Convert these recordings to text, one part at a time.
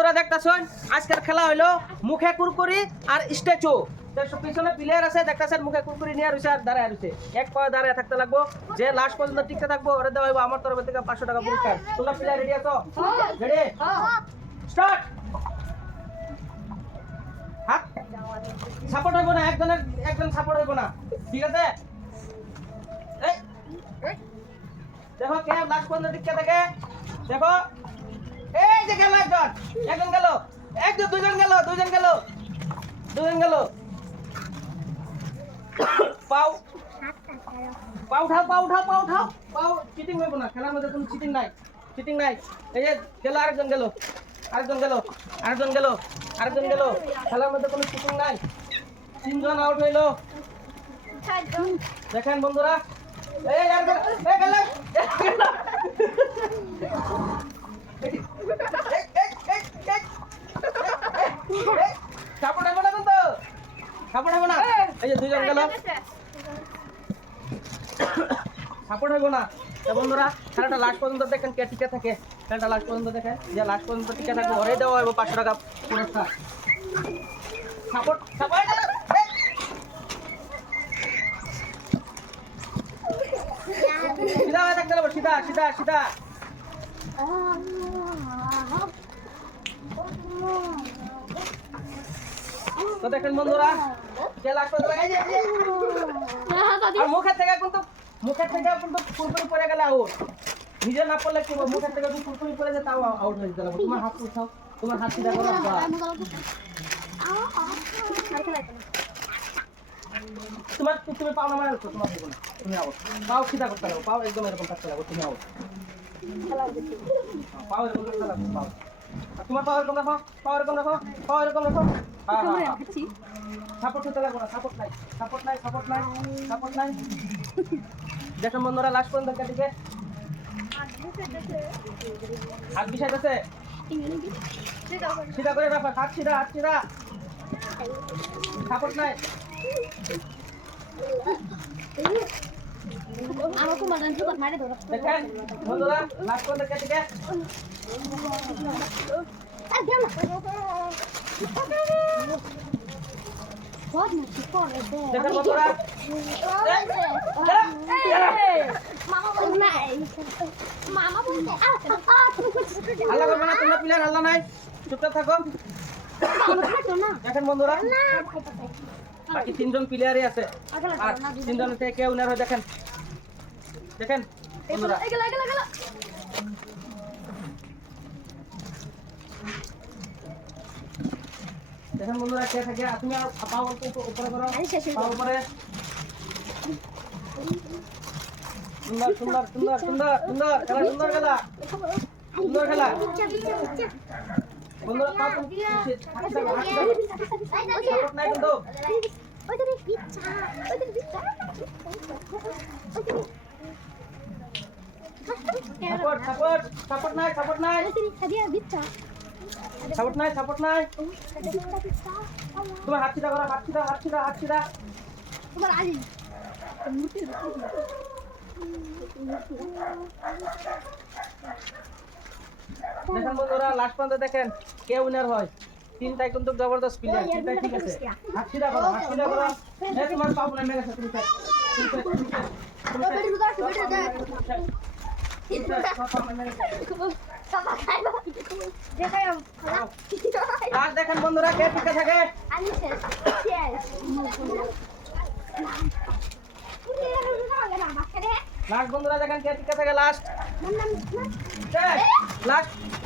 বন্ধুরা দেখতেছেন আজকের খেলা হইলো মুখে কুরকুরি আর স্ট্যাচু। পিছনে প্লেয়ার আছে দেখতেছেন, মুখে কুরকুরি নিয়ে রয়েছে আর দাঁড়ায় রয়েছে। এক পায়ে দাঁড়ায় থাকতে লাগবো, যে লাস্ট পর্যন্ত টিকতে থাকবো ওরে দেওয়া হইব আমার তরফ থেকে 500 টাকা পুরস্কার। তোমরা প্লেয়ার রেডি আছো? Ready, start. হাত সাপোর্ট হইব না, একজন সাপোর্ট হইব না, ঠিক আছে? এই দেখো কে লাস্ট পর্যন্ত টিকতে থাকে, দেখো। এই যে গেল একজন গেল, দুজন গেল। পাও উঠাও, পাও চিটিং হইব না, খেলার মধ্যে কোনো চিটিং নাই। এই যে গেল আরেকজন গেল, খেলার মধ্যে কোনো চিটিং নাই। 3 জন আউট হইলো। দেখেন বন্ধুরা, এই গেল সাপোর্ট হবে না, কিন্তু সাপোর্ট হবে না। এই যে 2 জন গেল, সাপোর্ট হবে না। তো বন্ধুরা খেলাটা লাস্ট পর্যন্ত দেখেন, কে টিকে থাকে। খেলাটা লাস্ট পর্যন্ত দেখেন, যে লাস্ট পর্যন্ত টিকে থাকবে ওরে দেওয়া হবে 500 টাকা পুরস্কার। সাপোর্ট সিধা হয়ে থাকতে হবে, সিধা। তো দেখেন বন্ধুরা, যে লাস্ট পর্যন্ত এই যে আর মুখের থেকে কিন্তু কুরকুরি পড়ে গেলে আউট। নিজে না পড়লে কি মুখের থেকে যদি কুরকুরি পড়ে যায় তাও আউট হয়ে যাবে। তোমার হাত উঠাও, তোমার হাত সিধা করো। তুমি পাও না মারো, তোমার দেবো না, তুমি আউট। পাও সিধা করতে লাগো, পাও একদম এরকম থাকতে লাগো, তুমি আউট। পাও এরকম করতে লাগো, পাও তোমার পাও এরকম রাখো, পাও এরকম রাখো। হ্যাঁ সাপোর্ট হতে লাগবে না, সাপোর্ট নাই। দেখেন বন্ধুরা লাস্ট পর্যন্ত কাটিকে হাত বিষাইতেছে, সিধা করে রাখো, হাত সিধা। সাপোর্ট নাই। দেখেন বন্ধুরা লাস্ট পর্যন্ত কাটিকে দেখেন বন্ধুরা, আল্লাহ করবে না, তোমরা প্লেয়ার আল্লাহ নাই, চুপচাপ থাকো। দেখেন বন্ধুরা বাকি 3 জন প্লেয়ারই আছে, আর 3 জনের থেকে কে উইনার হয় দেখেন বন্ধুরা। দেখেন বন্ধুরা কে থাকে, তুমি পাও উপরে করো, পাও উপরে। সুন্দর খেলা, সুন্দর খেলা বন্ধুরা। পাও সাপোর্ট নাই কিন্তু, সাপোর্ট নাই। তোমার হাত সিধা করো, হাত সিধা। তোমার আজ দেখেন বন্ধুরা লাস্ট পর্যন্ত দেখেন কে উইনার হয়। 3টাই কিন্তু জবরদস্ত প্লেয়ার, 3টাই ঠিক আছে। হাত সিধা করো। তোমার পাও নেমে গেছে, তুমি দেখেন বন্ধুরা কে টিকে থাকে। লাস্ট বন্ধুরা দেখেন কে টিকে থাকে। লাস্ট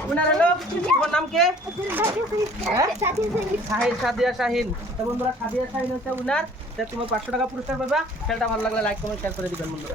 উইনার হলো, তোমার নাম কে? সাদিয়া শাহিন। তো বন্ধুরা সাদিয়া শাহিন হচ্ছে উইনার। তুমি 500 টাকা পুরস্কার পাবা। খেলাটা ভালো লাগলে লাইক কমেন্ট শেয়ার করে দিবেন বন্ধুরা।